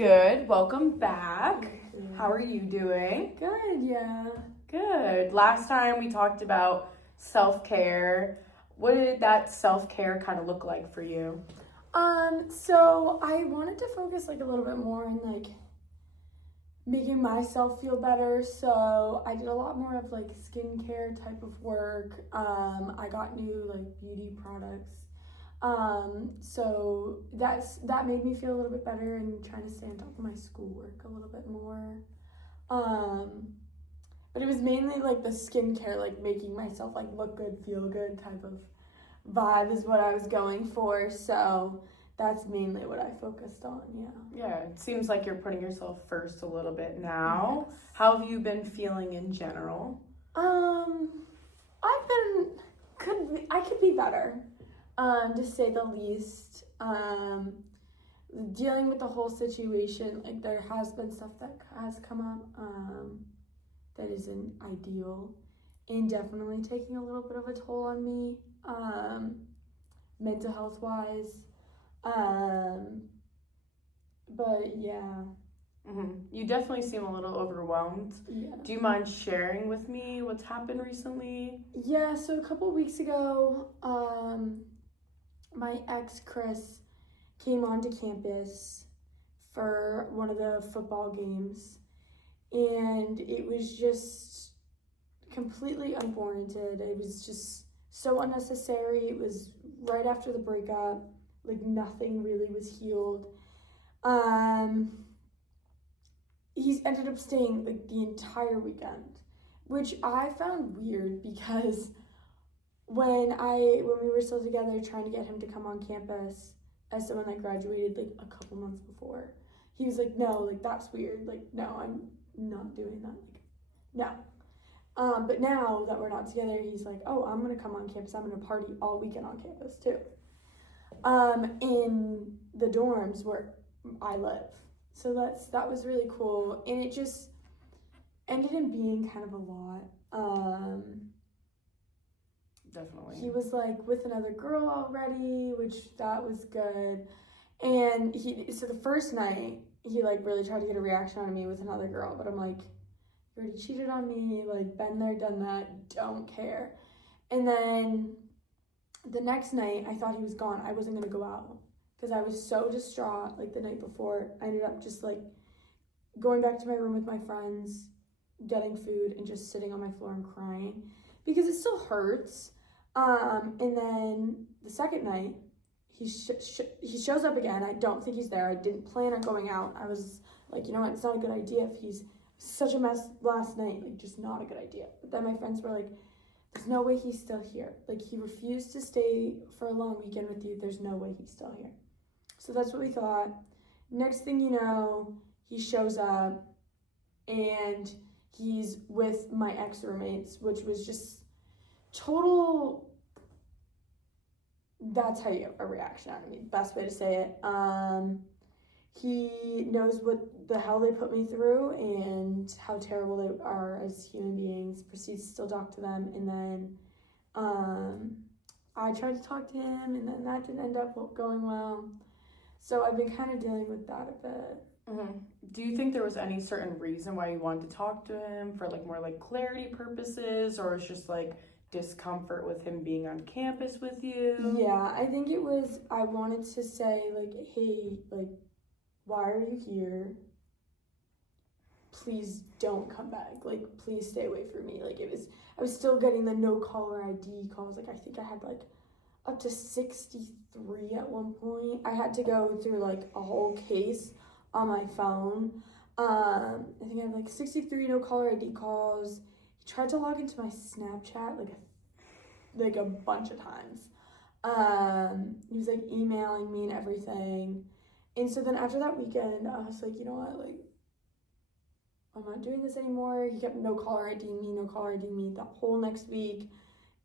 Good. Welcome back. How are you doing? Good, yeah. Good. Last time we talked about self-care. What did that self-care kind of look like for you? So I wanted to focus a little bit more on making myself feel better. So I did a lot more of skincare type of work. I got new beauty products. So that made me feel a little bit better and trying to stay on top of my schoolwork a little bit more. But it was mainly the skincare, making myself look good, feel good type of vibe is what I was going for. So that's mainly what I focused on, yeah. Yeah, it seems like you're putting yourself first a little bit now. Yes. How have you been feeling in general? I could be better, to say the least. Dealing with the whole situation, there has been stuff that has come up, that isn't ideal, and definitely taking a little bit of a toll on me, mental health wise. But yeah. You definitely seem a little overwhelmed. Yeah. Do you mind sharing with me what's happened recently? Yeah, so a couple weeks ago, my ex Chris came onto campus for one of the football games, and it was just completely unwarranted. It was just so unnecessary. It was right after the breakup, nothing really was healed. He's ended up staying the entire weekend, which I found weird because when we were still together trying to get him to come on campus as someone that graduated a couple months before, he was like, no, that's weird. No, I'm not doing that. No. But now that we're not together, he's like, oh, I'm going to come on campus. I'm going to party all weekend on campus too. In the dorms where I live. So that was really cool. And it just ended up being kind of a lot. Definitely. He was with another girl already, which that was good. And so the first night, he really tried to get a reaction out of me with another girl, but I'm like, you already cheated on me, been there, done that, don't care. And then the next night, I thought he was gone. I wasn't gonna go out because I was so distraught the night before. I ended up just going back to my room with my friends, getting food, and just sitting on my floor and crying because it still hurts. And then the second night, he shows up again. I don't think he's there. I didn't plan on going out. I was like, you know what, it's not a good idea if he's such a mess last night, just not a good idea. But then my friends were like, there's no way he's still here. He refused to stay for a long weekend with you. There's no way he's still here. So that's what we thought. Next thing you know, he shows up and he's with my ex-roommates, which was just total, that's how you get a reaction out of me. Best way to say it. He knows what the hell they put me through and how terrible they are as human beings, proceeds to still talk to them, and then I tried to talk to him, and then that didn't end up going well. So I've been kind of dealing with that a bit. Do you think there was any certain reason why you wanted to talk to him, for more clarity purposes, or it's just discomfort with him being on campus with you? Yeah, I think it was, I wanted to say hey, why are you here? Please don't come back. Please stay away from me. I was still getting the no caller ID calls. I think I had up to 63 at one point. I had to go through a whole case on my phone. I think I had 63 no caller ID calls. He tried to log into my Snapchat a bunch of times. He was emailing me and everything. And so then after that weekend, I was like, you know what, I'm not doing this anymore. He kept no caller IDing me that whole next week.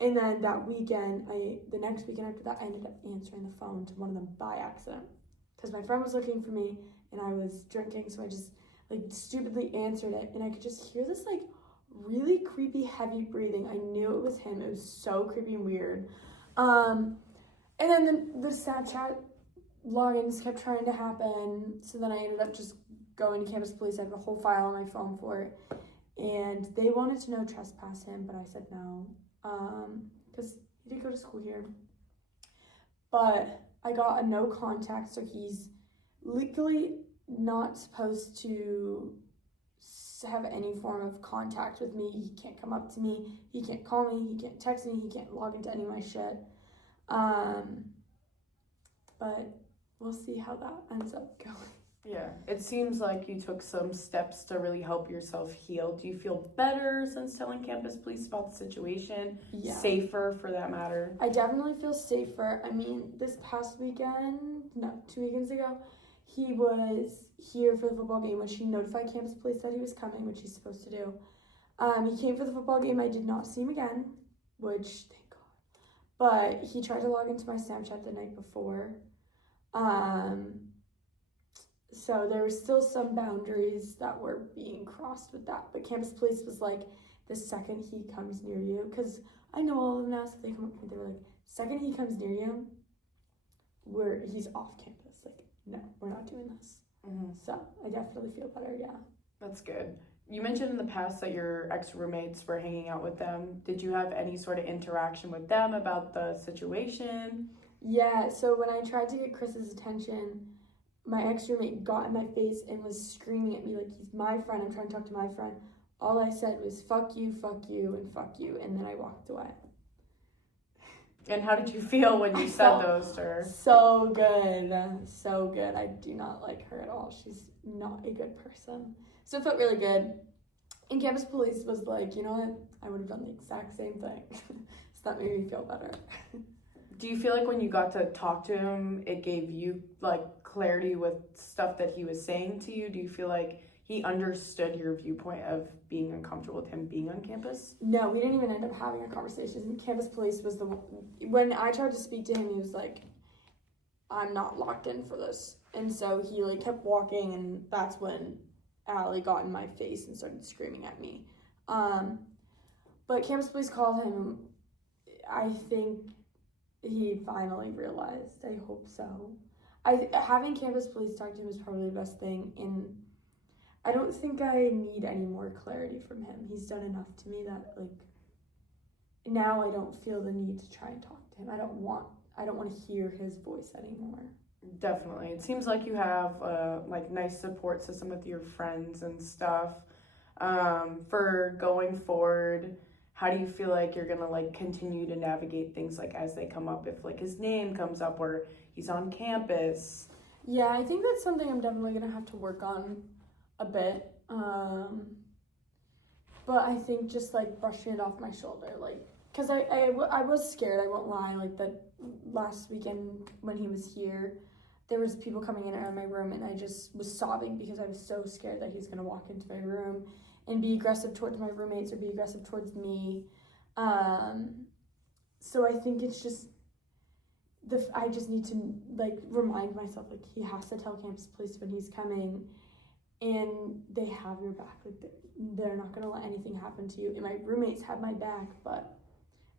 And then that weekend, the next weekend after that, I ended up answering the phone to one of them by accident. Because my friend was looking for me and I was drinking, so I just stupidly answered it. And I could just hear this really creepy, heavy breathing. I knew it was him. It was so creepy and weird. And then the Snapchat logins kept trying to happen. So then I ended up just going to campus police. I have a whole file on my phone for it. And they wanted to know trespass him, but I said no. Because he did go to school here. But I got a no contact, so he's legally not supposed to have any form of contact with me. He can't come up to me. He can't call me. He can't text me. He can't log into any of my shit. But we'll see how that ends up going. Yeah, it seems like you took some steps to really help yourself heal. Do you feel better since telling campus police about the situation? Yeah. Safer, for that matter? I definitely feel safer. I mean, this past weekend, no, 2 weekends ago, he was here for the football game, which he notified campus police that he was coming, which he's supposed to do. He came for the football game. I did not see him again, which, thank God. But he tried to log into my Snapchat the night before. So there were still some boundaries that were being crossed with that. But campus police was like, the second he comes near you, because I know all of them now, so they come up to me, they were like, second he comes near you, he's off campus. Like, no, we're not doing this. Mm-hmm. So I definitely feel better, yeah. That's good. You mentioned in the past that your ex-roommates were hanging out with them. Did you have any sort of interaction with them about the situation? Yeah, so when I tried to get Chris's attention, my ex-roommate got in my face and was screaming at me like, he's my friend, I'm trying to talk to my friend. All I said was, fuck you, and fuck you, and then I walked away. And how did you feel when you said those to her? So good. I do not like her at all. She's not a good person. So it felt really good. And campus police was like, you know what? I would have done the exact same thing. So that made me feel better. Do you feel like when you got to talk to him, it gave you like clarity with stuff that he was saying to you? Do you feel like he understood your viewpoint of being uncomfortable with him being on campus? No, we didn't even end up having a conversation. Campus police was the one. When I tried to speak to him, he was like, I'm not locked in for this. And so he like kept walking, and that's when Allie got in my face and started screaming at me. But campus police called him. I think he finally realized. I hope so. Having campus police talk to him is probably the best thing, and I don't think I need any more clarity from him. He's done enough to me that like now I don't feel the need to try and talk to him. I don't want to hear his voice anymore. Definitely. It seems like you have like nice support system with your friends and stuff. For going forward, how do you feel like you're gonna like continue to navigate things like as they come up, if like his name comes up or he's on campus? Yeah, I think that's something I'm definitely gonna have to work on a bit. But I think just like brushing it off my shoulder, like, cause I was scared, I won't lie, like that last weekend when he was here, there was people coming in and out of my room, and I just was sobbing because I was so scared that he's gonna walk into my room and be aggressive towards my roommates or be aggressive towards me. So I think it's just I just need to like remind myself, like, he has to tell campus police when he's coming, and they have your back. Like they're not gonna let anything happen to you. And my roommates have my back, but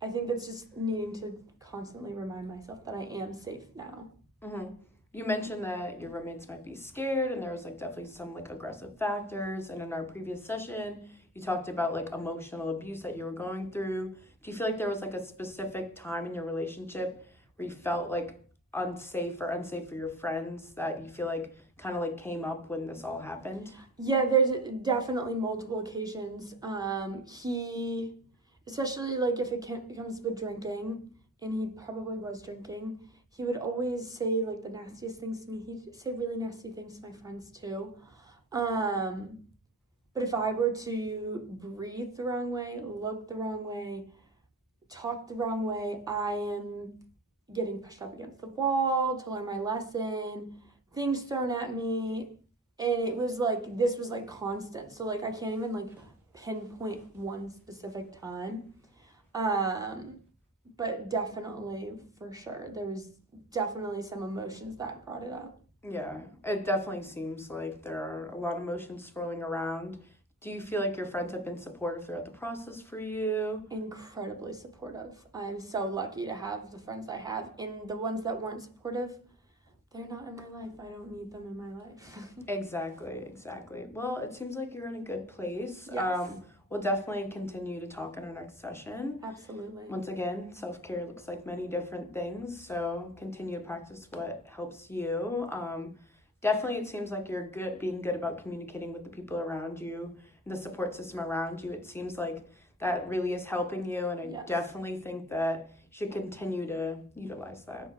I think that's just needing to constantly remind myself that I am safe now. Mm-hmm. You mentioned that your roommates might be scared, and there was like definitely some like aggressive factors. And in our previous session, you talked about like emotional abuse that you were going through. Do you feel like there was like a specific time in your relationship where you felt like unsafe for your friends that you feel like kind of like came up when this all happened? Yeah, there's definitely multiple occasions. He, especially like if it comes with drinking, and he probably was drinking, he would always say like the nastiest things to me. He'd say really nasty things to my friends too. But if I were to breathe the wrong way, look the wrong way, talk the wrong way, I am getting pushed up against the wall to learn my lesson, things thrown at me, and it was like, this was like constant. So like I can't even like pinpoint one specific time. But definitely, for sure, there was definitely some emotions that brought it up. Yeah, it definitely seems like there are a lot of emotions swirling around. Do you feel like your friends have been supportive throughout the process for you? Incredibly supportive. I'm so lucky to have the friends I have. And the ones that weren't supportive, they're not in my life. I don't need them in my life. Exactly. Well, it seems like you're in a good place. Yes. We'll definitely continue to talk in our next session. Absolutely. Once again, self-care looks like many different things, so continue to practice what helps you. Definitely, it seems like you're being good about communicating with the people around you and the support system around you. It seems like that really is helping you, and I Yes. definitely think that you should continue to utilize that.